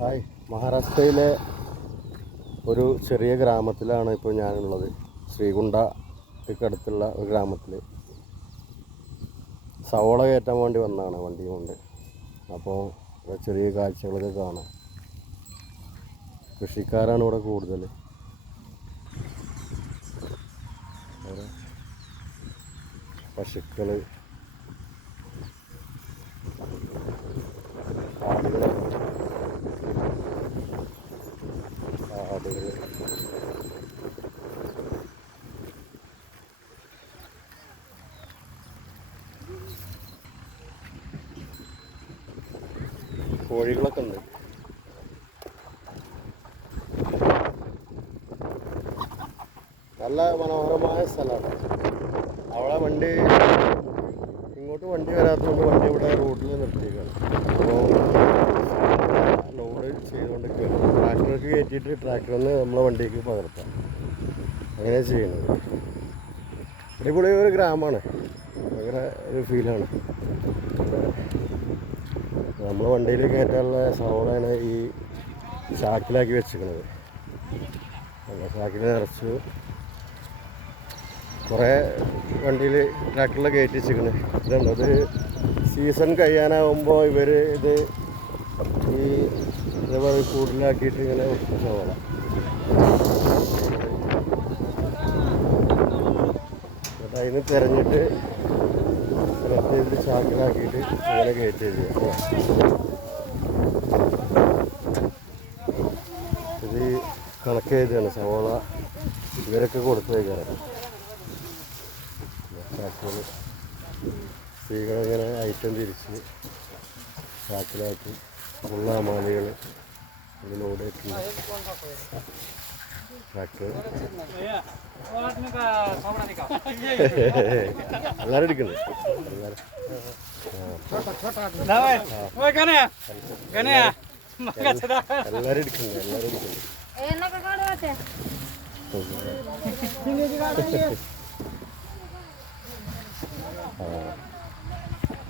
Hi, മഹാരാഷ്ട്രയിലെ ഒരു ചെറിയ ഗ്രാമത്തിലാണ് ഇപ്പോൾ ഞാനുള്ളത്. ശ്രീകുണ്ടയ്ക്കടുത്തുള്ള ഒരു ഗ്രാമത്തിൽ സവോള കയറ്റാൻ വേണ്ടി വന്നതാണ് വണ്ടി കൊണ്ട്. അപ്പോൾ ചെറിയ കാഴ്ചകളൊക്കെ കാണാം. കൃഷിക്കാരാണ് ഇവിടെ കൂടുതൽ. പശുക്കൾ, ആടുകൾ, കോഴികളൊക്കെ ഉണ്ട്. നല്ല മനോഹരമായ സ്ഥലമാണ്. അവിടെ വണ്ടി ഇങ്ങോട്ട് വണ്ടി വരാത്തതുകൊണ്ട് വണ്ടി ഇവിടെ റോഡിൽ നിർത്തിയിരിക്കുകയാണ്. അപ്പോൾ ലോഡ് ചെയ്തുകൊണ്ടിരിക്കുകയാണ്. ട്രാക്ടർക്ക് കയറ്റിയിട്ട് ട്രാക്ടറിൽ നിന്ന് നമ്മളെ വണ്ടിക്ക് പകർത്താം. അങ്ങനെ ചെയ്യുന്നത്. അടിപൊളി ഒരു ഗ്രാമമാണ്. ഭയങ്കര ഒരു ഫീലാണ്. നമ്മൾ വണ്ടിയിൽ കയറ്റാനുള്ള സവോളയാണ് ഈ ചാക്കിലാക്കി വെച്ചിരിക്കുന്നത്. ചാക്കിൽ നിറച്ചു കുറേ വണ്ടിയിൽ ട്രാക്ടറിൽ കയറ്റി വെച്ചിരിക്കുന്നത്. ഇതുണ്ട്, അത് സീസൺ കഴിയാനാകുമ്പോൾ ഇവർ ഇത് ഈ ഇതേപോലെ കൂടുതലാക്കിയിട്ട് ഇങ്ങനെ വെക്കും സവോള. എന്നിട്ട് അതിന് തിരഞ്ഞിട്ട് സെലക്ട് ചെയ്തിട്ട് ചാക്കിലാക്കിയിട്ട് അങ്ങനെ കയറ്റി ചെയ്യുക. ഇത് കണക്ക് ചെയ്താണ് സവോള ഇവരൊക്കെ കൊടുത്തേക്കാറ്. ചാക്കുകൾ സ്ത്രീകളിങ്ങനെ ഐറ്റം തിരിച്ച് ചാക്കിലാക്കി ഉള്ള മാലികൾ ഇതിലോടിയിട്ടുണ്ട്. ട്രാക്ടർ എല്ലാവരും എടുക്കുന്നത്. എല്ലാവരും എടുക്കുന്നത്.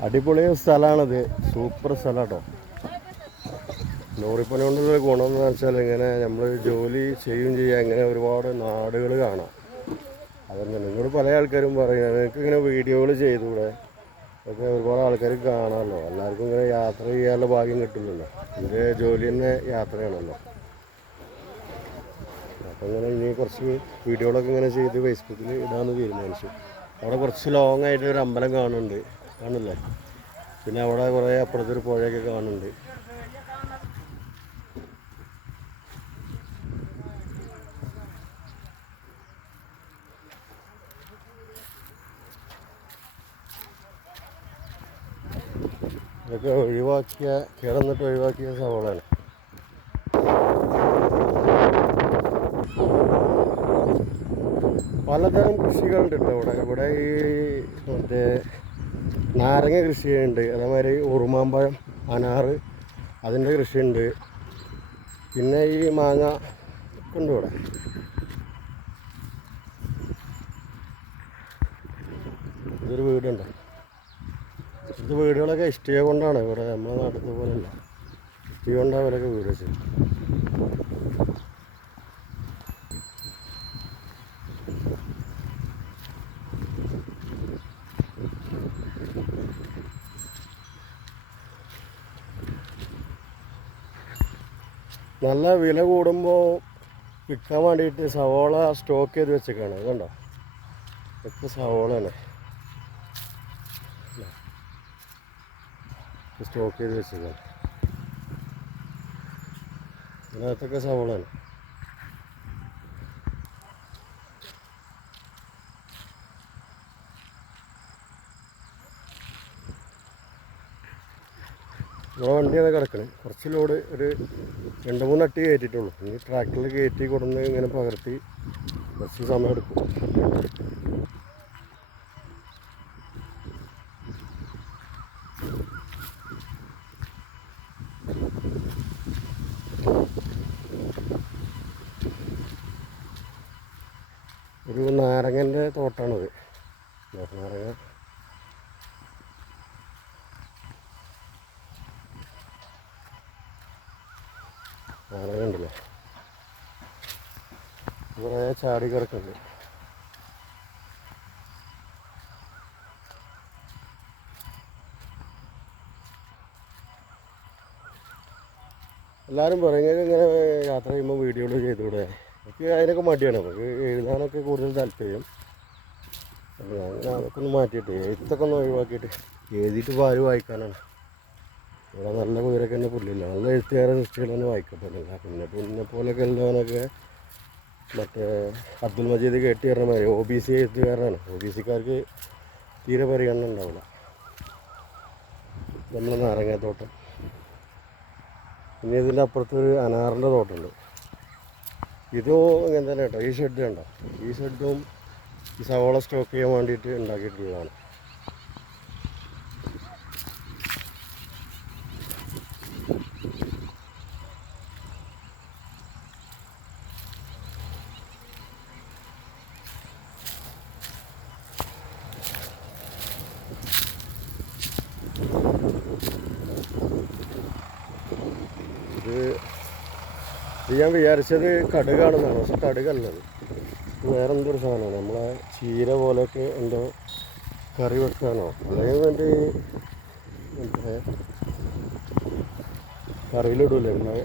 അടിപൊളി സ്ഥലമാണിത്. സൂപ്പർ സ്ഥലം കേട്ടോ. ലോറിപ്പണി കൊണ്ടുള്ള ഗുണം എന്ന് വെച്ചാൽ ഇങ്ങനെ നമ്മൾ ജോലി ചെയ്യുകയും ചെയ്യുക, ഇങ്ങനെ ഒരുപാട് നാടുകൾ കാണാം. അതന്നെ നിങ്ങളോട് പല ആൾക്കാരും പറയും നിങ്ങൾക്ക് ഇങ്ങനെ വീഡിയോകൾ ചെയ്തുകൂടെ, ഒക്കെ ഒരുപാട് ആൾക്കാർ കാണാമല്ലോ. എല്ലാവർക്കും ഇങ്ങനെ യാത്ര ചെയ്യാനുള്ള ഭാഗ്യം കിട്ടില്ലല്ലോ. ഇതിൻ്റെ ജോലി തന്നെ യാത്രയാണല്ലോ. അപ്പം ഇങ്ങനെ ഇനി കുറച്ച് വീഡിയോകളൊക്കെ ഇങ്ങനെ ചെയ്ത് ഫേസ്ബുക്കിൽ ഇടാമെന്ന് തീരുമാനിച്ചു. അവിടെ കുറച്ച് ലോങ് ആയിട്ട് ഒരു അമ്പലം കാണുന്നുണ്ട്, കാണില്ലേ? പിന്നെ അവിടെ കുറേ അപ്പുറത്തൊരു പുഴയൊക്കെ കാണുന്നുണ്ട്. ഇതൊക്കെ കിടന്നിട്ട് ഒഴിവാക്കിയ സവോളയാണ്. പലതരം കൃഷികളുണ്ട് കേട്ടോ ഇവിടെ. ഈ മറ്റേ നാരങ്ങ കൃഷിയുണ്ട്, അതേമാതിരി ഉറുമാമ്പഴം, അനാറ്, അതിൻ്റെ കൃഷിയുണ്ട്. പിന്നെ ഈ മാങ്ങ ഒക്കെ ഉണ്ട് ഇവിടെ. ഇതൊരു വീടുണ്ട്. ഇത് വീടുകളൊക്കെ ഇഷ്ടിക കൊണ്ടാണ് ഇവിടെ, നമ്മളെ നാട്ടിലത്തെ പോലെയല്ല. ഇഷ്ടിക കൊണ്ടാണ് അവരൊക്കെ വീട് വെച്ചത്. നല്ല വില കൂടുമ്പോൾ വിൽക്കാൻ വേണ്ടിയിട്ട് സവോള സ്റ്റോക്ക് ചെയ്ത് വെച്ചേക്കാണ്. അതുകൊണ്ടോ ഇതൊക്കെ സവോളയാണ് സ്റ്റോക്ക് ചെയ്ത് വെച്ചേക്കാണ്. ഇതിനകത്തൊക്കെ സവോളയാണ്. നമ്മുടെ വണ്ടിയാണ് കിടക്കണേ. കുറച്ച് ലോഡ് ഒരു 2-3 അട്ടി കയറ്റിയിട്ടുള്ളൂ. ഇനി ട്രാക്ടറിൽ കയറ്റി കൊടുന്ന് ഇങ്ങനെ പകർത്തി കുറച്ച് സമയം എടുക്കും. ഒരു നാരങ്ങൻ്റെ തോട്ടാണത്. നാരങ്ങ ആന കണ്ടില്ലേ, കുറേ ചാടി കിടക്കുന്നുണ്ട്. എല്ലാവരും പറയും ഇങ്ങനെ യാത്ര ചെയ്യുമ്പോൾ വീഡിയോകൾ ചെയ്തുകൂടെ. എനിക്ക് അതിനൊക്കെ മടിയാണ്, നമുക്ക് എഴുതാനൊക്കെ കൂടുതൽ താല്പര്യം. അപ്പോൾ ഞാൻ അതൊക്കെ ഒന്ന് മാറ്റിയിട്ട് എഴുത്തൊക്കെ ഒന്ന് ഒഴിവാക്കിയിട്ട് എഴുതിയിട്ട് ഇപ്പോൾ ആരും വായിക്കാനാണ്. ഇവിടെ നല്ല കുതിരക്ക് തന്നെ പുല്ലില്ല, നല്ല എഴുത്തുകാരെ സൃഷ്ടികൾ തന്നെ വായിക്കപ്പെടുന്നില്ല. പിന്നെ പോലെയൊക്കെ ഉള്ളവനൊക്കെ മറ്റേ അബ്ദുൽ മജീദ് കേട്ടി പറഞ്ഞ മാതിരി OBC എഴുത്തുകാരനാണ്. OBCക്കാർക്ക് തീരെ പരിഗണന ഉണ്ടാവില്ല. നമ്മളെ നാരങ്ങാത്തോട്ടം, പിന്നെ ഇതിൻ്റെ അപ്പുറത്തൊരു അനാറിൻ്റെ തോട്ടമുണ്ട്. ഇതും ഇങ്ങനെ തന്നെ കേട്ടോ. ഈ ഷെഡ് കണ്ടോ, ഈ ഷെഡും ഈ സവോള സ്റ്റോക്ക് ചെയ്യാൻ വേണ്ടിയിട്ട് ഉണ്ടാക്കിയിട്ടുള്ളതാണ്. ഇത് ഞാൻ വിചാരിച്ചത് കടുകാണെന്നാണ്, പക്ഷെ കടുകല്ലത്. വേറെ എന്തൊരു സാധനമാണ്, നമ്മളെ ചീര പോലെയൊക്കെ എന്തോ കറി വെക്കാനോ അല്ലെങ്കിൽ വേണ്ടി മറ്റേ കറിയിലിടൂലേ നമ്മളെ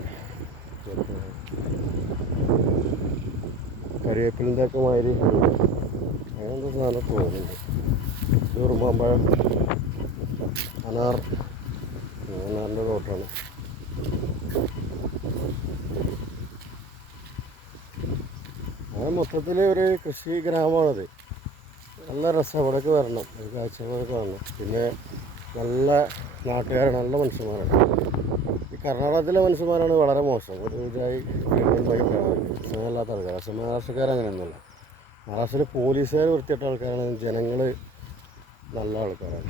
കരിവേപ്പിലിൻ്റെ ഒക്കെ മാതിരി അങ്ങനത്തെ സാധനം തോന്നുന്നുണ്ട്. ഇത് ഉറുമാമ്പഴം, അനാറിൻ്റെ തോട്ടമാണ്. അത് മൊത്തത്തിൽ ഒരു കൃഷി ഗ്രാമമാണത്. നല്ല രസം, ഇവിടേക്ക് വരണം, ഒരു കാഴ്ചകളൊക്കെ കാണണം. പിന്നെ നല്ല നാട്ടുകാരാണ്, നല്ല മനുഷ്യന്മാരാണ്. ഈ കർണാടകത്തിലെ മനുഷ്യന്മാരാണ് വളരെ മോശം, ഒരു ഇതായി സ്നേഹമില്ലാത്ത ആൾക്കാർ. പക്ഷേ മഹാരാഷ്ട്രക്കാരങ്ങനെയൊന്നുമല്ല. മഹാരാഷ്ട്രയിൽ പോലീസുകാർ വൃത്തിയിട്ട ആൾക്കാരാണ്, ജനങ്ങൾ നല്ല ആൾക്കാരാണ്.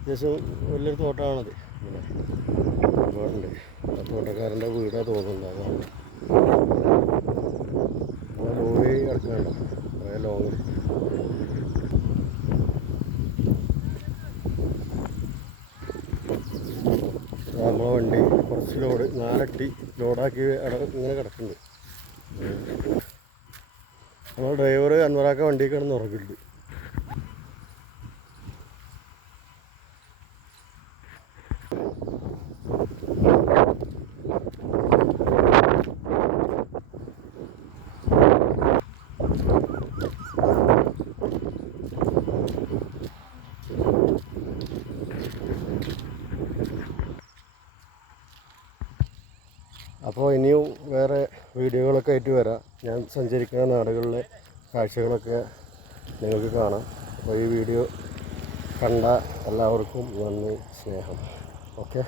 അത്യാവശ്യം വലിയൊരു തോട്ടമാണത്. ഇങ്ങനെ ഒരുപാടുണ്ട്. ആ തോട്ടക്കാരൻ്റെ വീടാണ് തോന്നുന്നുണ്ട്. അതാണ് ലോറി കിടക്കുന്നുണ്ടോ, കുറേ ലോങ്. നമ്മളെ വണ്ടി കുറച്ച് ലോഡ് 4 അട്ടി ലോഡാക്കി ഇങ്ങനെ കിടക്കുന്നുണ്ട്. നമ്മൾ ഡ്രൈവർ അൻവറാക്ക വണ്ടി കിടന്ന് ഉറങ്ങിട്ടുണ്ട്. അപ്പോൾ ഇനിയും വേറെ വീഡിയോകളൊക്കെ ആയിട്ട് വരാം. ഞാൻ സഞ്ചരിക്കുന്ന നാടുകളിലെ കാഴ്ചകളൊക്കെ നിങ്ങൾക്ക് കാണാം. അപ്പോൾ ഈ വീഡിയോ കണ്ട എല്ലാവർക്കും നന്ദി, സ്നേഹം. ഓക്കെ.